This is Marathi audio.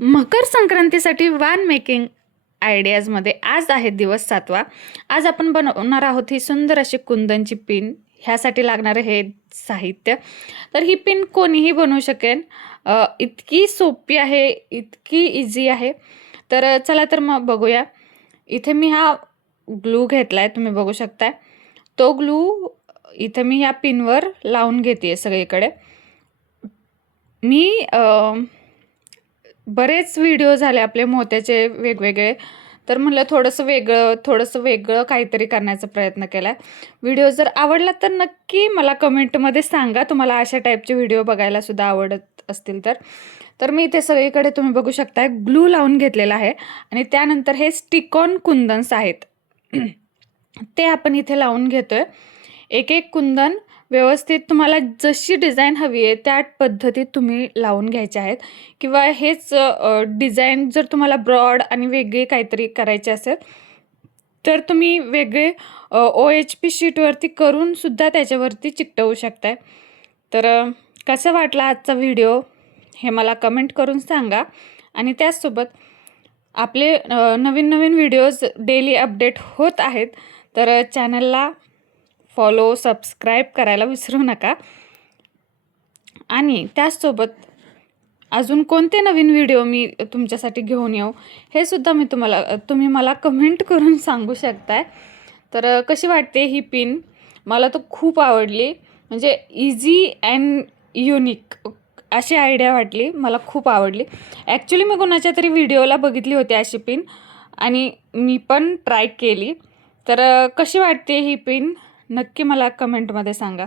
मकर संक्रांतीसाठी वान मेकिंग आयडियाजमध्ये आज आहे दिवस 7वा। आज आपण बनवणार आहोत ही सुंदर अशी कुंदनची पिन। ह्यासाठी लागणारे हे साहित्य, तर ही पिन कोणीही बनवू शकेल। इतकी सोपी आहे, इतकी इझी आहे। तर चला तर मग बघूया। इथे मी हा ग्लू घेतलाय, तुम्ही बघू शकताय। तो ग्लू इथे मी ह्या पिनवर लावून घेते सगळीकडे। मी बरेच व्हिडिओ झाले आपले मोत्याचे वेगवेगळे, तर म्हणलं थोडंसं वेगळं काहीतरी करण्याचा प्रयत्न केला। व्हिडिओ जर आवडला तर नक्की मला कमेंटमध्ये सांगा, तुम्हाला अशा टाईपचे व्हिडिओ बघायला सुद्धा आवडत असतील तर मी इथे सगळीकडे तुम्ही बघू शकताय ग्लू लावून घेतलेला आहे। आणि त्यानंतर हे स्टिक ऑन कुंदन्स आहेत ते आपण इथे लावून घेतोय। एक एक कुंदन व्यवस्थित तुम्हाला जशी डिझाईन हवी आहे त्या पद्धतीत तुम्ही लावून घ्यायचे आहेत। किंवा हेच डिझाईन जर तुम्हाला ब्रॉड आणि वेगळी काहीतरी करायची असेल तर तुम्ही वेगळे OHP शीटवरती करून सुद्धा त्याच्यावरती चिकटवू शकताय। तर कसा वाटला आजचा व्हिडिओ हे मला कमेंट करून सांगा। आणि त्याचसोबत आपले नवीन नवीन व्हिडिओज डेली अपडेट होत आहेत, तर चॅनलला फॉलो सबस्क्राईब करायला विसरू नका। आणि त्याचसोबत अजून कोणते नवीन व्हिडिओ मी तुमच्यासाठी घेऊन येऊ हे सुद्धा तुम्ही मला कमेंट करून सांगू शकताय। तर कशी वाटते ही पिन? मला तर खूप आवडली, म्हणजे इझी अँड युनिक अशी आयडिया वाटली, मला खूप आवडली। ॲक्च्युली मी कोणाच्या तरी व्हिडिओला बघितली होती अशी पिन आणि मी पण ट्राय केली। तर कशी वाटते ही पिन नक्की मला कमेंटमध्ये सांगा।